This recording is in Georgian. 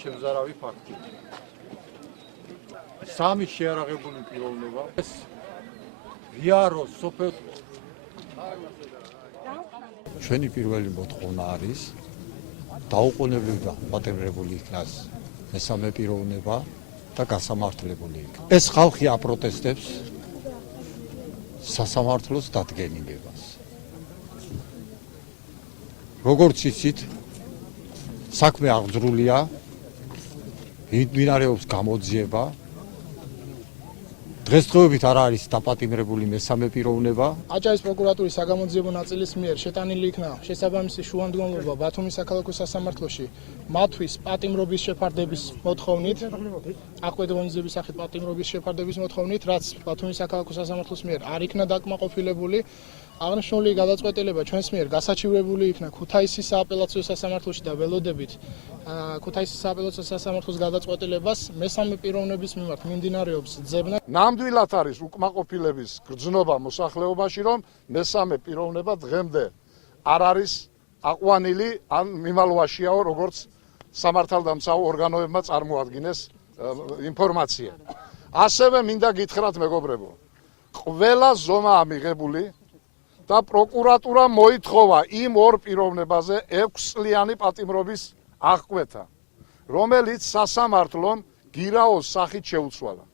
შემზარავი ფაქტი. სამი შეარაღებული პიროვნება. ეს ვიაროს სოფელ ჩვენი პირველი მოთხოვნა არის დაუყოვნებლივ პატიმრებული იქნას მესამე პიროვნება და გასამართლებული იქ. ეს ხალხი აპროტესტებს სასამართლოს დადგენილებას. როგორც იცით, საქმე აღძრულია, მიმდინარეობს გამოძიება. დღესდღეობით არ არის დაპატიმრებული მესამე პიროვნება. აჭარის პროკურატურის საგამოძიებო ნაწილის მიერ შეტანილი იქნა შესაბამისი შუამდგომლობა ბათუმის საქალაქო სასამართლოში მათთვის პატიმრობის შეფარდების მოთხოვნით, აყვედო ღონისძიების სახით პატიმრობის შეფარდების მოთხოვნით, რაც ბათუმის საქალაქო სასამართლოს მიერ არ იქნა დაკმაყოფილებული. აღნიშნული გადაწყვეტილება ჩვენს მიერ გასაჩივრებული იქნა ქუთაისის სააპელაციო სასამართლოში და ველოდებით ქუთაისის სააპელაციო სასამართლოს გადაწყვეტილებას მესამე პიროვნების მიმართ მიმდინარეობს ძებნა. ნამდვილად არის უკმაყოფილების გრძნობა მოსახლეობაში, რომ მესამე პიროვნება დღემდე არ არის აყვანილი ან მიმალვაშიაო, როგორც სამართალდამცავ ორგანოებმა წარმოადგინეს ინფორმაცია. ასევე მინდა გითხრათ მეგობრებო, ყველა ზომაა მიღებული და პროკურატურა მოითხოვა იმ ორ პიროვნებაზე 6 წლიანი პატიმრობის აღკვეთა, რომელიც სასამართლომ გირაოს სახით შეუცვალა.